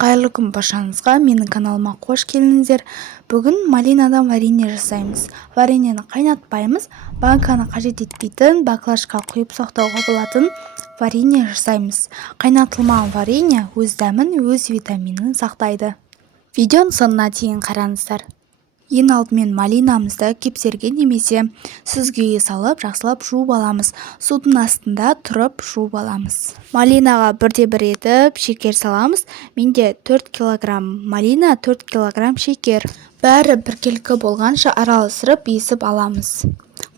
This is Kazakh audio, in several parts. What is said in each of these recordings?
Қайырлы күн баршаңызға, менің каналыма қош келдіңіздер. Бүгін малинадан варенье жасаймыз. Вареньені қайнатпаймыз, банканы қажет етпейтін, баклажка құйып сақтауға болатын варенье жасаймыз. Қайнатылмаған варенье өз дәмін, өз витаминін сақтайды. Видеоның соңына дейін қараңыздар. Ең алдымен малинамызды кепсерге немесе сүзгіге салып, жақсылап жуып аламыз. Судың астында тұрып жуып аламыз. Малинаға бірде-бір етіп шекер саламыз. Менде 4 кг малина, 4 кг шекер. Бәрі біркелкі болғанша араластырып езіп аламыз.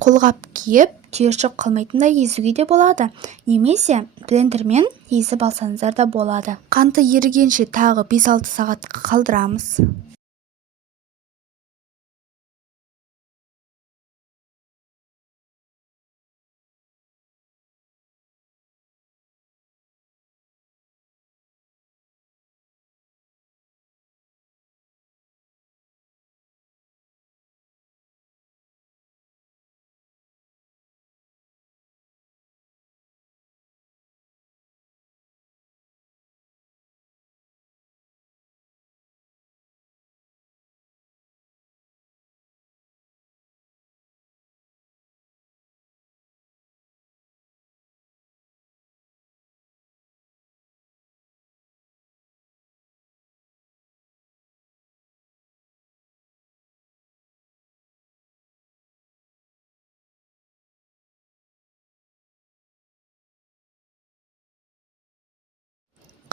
Қолғап киіп, түйіршік қалмайтындай езуге де болады. Немесе блендермен езіп алсаңыздар да болады. Қанты ерігенше тағы 5-6 сағатқа қалдырамыз.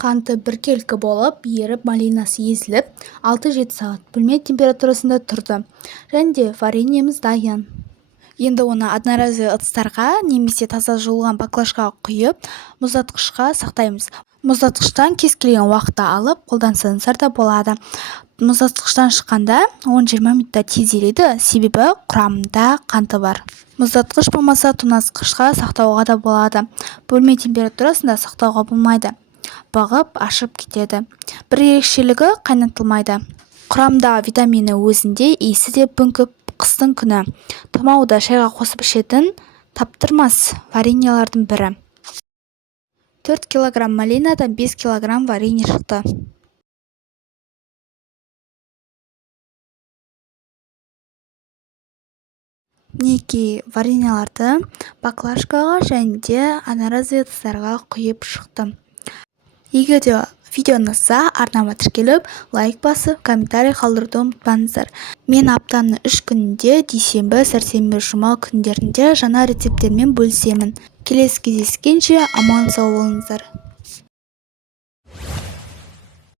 Қанты біркелкі болып, еріп, малинасы езіліп, 6-7 сағат бөлме температурасында тұрды. Және вареньеміз дайын. Енді оны одноразовый ыдыстарға немесе таза жуылған баклажкаға құйып, мұздатқышқа сақтаймыз. Мұздатқыштан кез келген уақытта алып, қолдансаңыздар да болады. Мұздатқыштан шыққанда 10-20 минутта тез ериді, себебі құрамында қанты бар. Мұздатқыш болмаса, тоңазытқышқа сақтауға да болады. Бөлме температурасында сақтауға болмайды. Бағып, ашып кетеді. Бір ерекшелігі қайнатылмайды. Құрамда витамины өзінде, иісі де бүңкіп, қыстың күні тұмауда шайға қосып ішетін таптырмас вареньелардың бірі. 4 кг малинадан 5 кг варенье шықты. Неке вареньеларды баклажкаға және де одноразовый ыдыстарға құйып шықтым. Егер де видео ұнаса, арнама тіркеліп, лайк басып, комментарий қалдыруды ұмытпаңыздар. Мен аптаның 3 күнінде, дүйсенбі, сәрсенбі, жұма күндерінде жаңа рецепттермен бөлісемін. Келесі кездескенше аман сау болыңыздар.